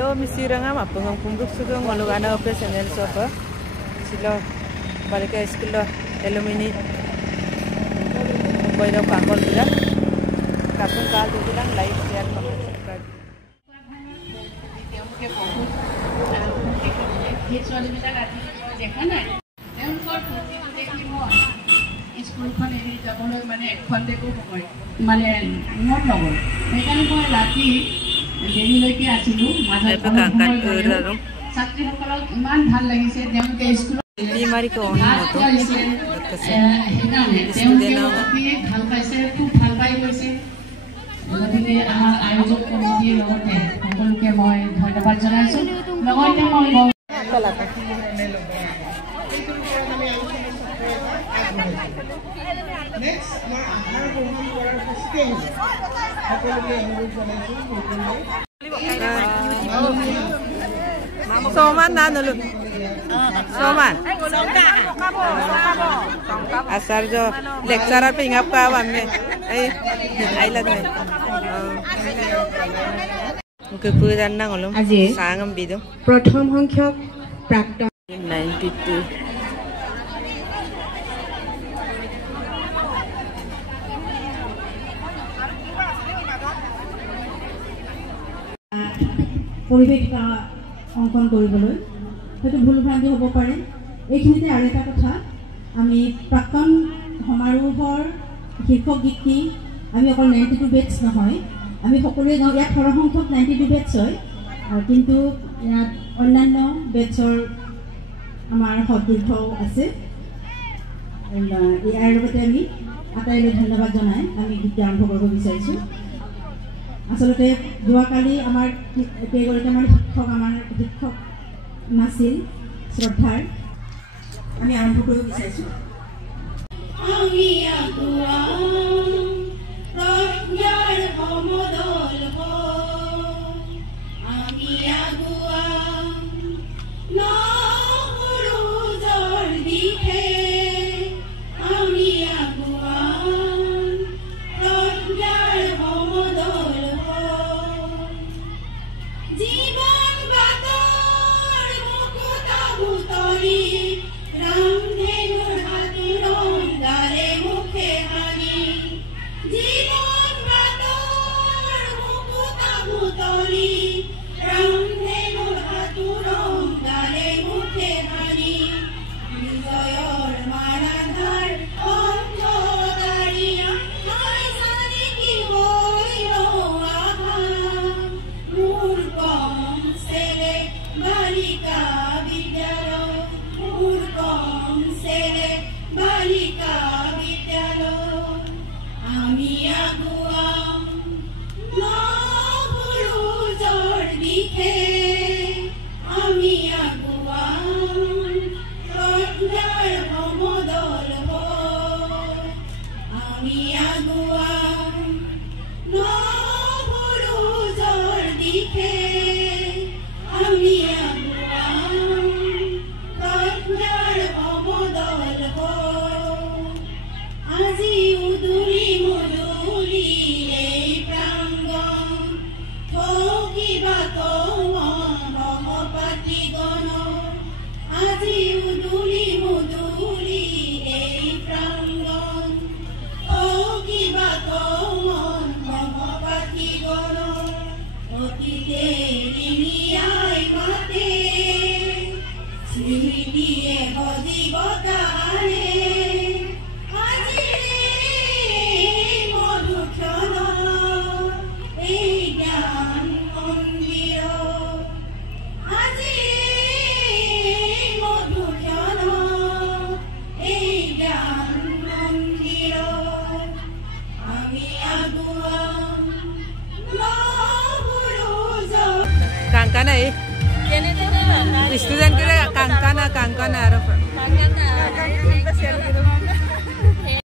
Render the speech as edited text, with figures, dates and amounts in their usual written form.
Hello misiranga mapungang punduk sugang walugana ope channel sopa silo balika school lo alumni koiro pangol bila kapun kal dilang like share comment subscribe স্কুলখন এৰি যাবলৈ মানে এখন দেখো মানে মন নগল সেইকাৰণে মই ৰাতি দেৰিলৈকে আছিলো মাজত ছাত্ৰীসকলক ইমান ভাল লাগিছে তেওঁলোকে স্কুলত ভাল পাইছে খুব ভাল পাই গৈছে গতিকে আমাৰ আয়োজক কমিটিৰ লগতে সকলোকে মই ধন্যবাদ জনাইছো লগতে মই Next, my ahar grohan korar stage. সকলোকে অনুৰোধ জনাইছো Soman na nulu. Soman. Asar jo lecturer pe ingap ka amme. Ai lag me. Ke puran nang olom. Sangam bido. Prothom সংখ্যক প্রাক্তন 92 পৰিবেশ অংকন কৰিবলৈ হয়তো ভুল ভ্ৰান্তি হ'ব পাৰে এইখিনিতে আৰু এটা কথা আমি প্ৰাক্তন সমাৰোহৰ শীৰ্ষক গীতটি আমি অকল 92 বেটছ নহয় আমি সকলোৱে গাওঁ ইয়াত সৰহসংখ্যক 92 বেটছ হয় কিন্তু ইয়াত অন্যান্য বেটছৰ আমাৰ সদৃঢ় আছে ইয়াৰ লগতে আমি আটাইলৈ ধন্যবাদ জনাই আমি গীতটি আৰম্ভ কৰিব বিচাৰিছোঁ আসলতে যোৱাকালি আমাৰ কেইগৰাকীমান শিক্ষক নাছিল শ্ৰদ্ধাৰ আমি আৰম্ভ কৰিব বিচাৰিছোঁ আমি আগুৱা প্ৰজ্ঞাৰ সমদল আমি আগুৱা নহুৰুজৰ দিশে আমি আগুৱা প্ৰজ্ঞাৰ সমদল জীবন বাতৰ মুকুতা ভুতৰি ৰামধেনুৰ হাতুৰং গালে মুখে হানি জীবন বাতৰ মুকুতা ভুতৰি ৰামধেনুৰ হাতুৰং গালে মুখে হানি বিজয়ৰ মাৰাধাৰ অন্ধকাৰিয়া মই জানি কি হৈল আহা মোৰ কম ছেলে বালিকা বিদ্যালয় মোৰ কম ছেলে বালিকা বিদ্যালয় আমি আগুৱাম নহুৰুজৰ দিশে আমি আগুৱাম প্ৰজ্ঞাৰ সমদল আমি আগুৱাম নহুৰুজৰ দিশে আমি আগুৱাম প্ৰজ্ঞাৰ সমদল আজি উদুৰি মুদুৰি এই প্ৰাংগণ থকিবা মহপাতি গণ আজি উদুৰি মুদুৰি এই প্ৰাংগণ থকিবা মহপাতি গণ অতীতে ৰিঙিয়াই মাতে স্মৃতিয়ে সজীৱ তাৰে আজি মধুক্ষণ এই জ্ঞান মন্দিৰ আজি মধুক্ষণ এই জ্ঞান মন্দিৰ আমি আগুৱাম নহুৰুজৰ Kankana student kira kankana araf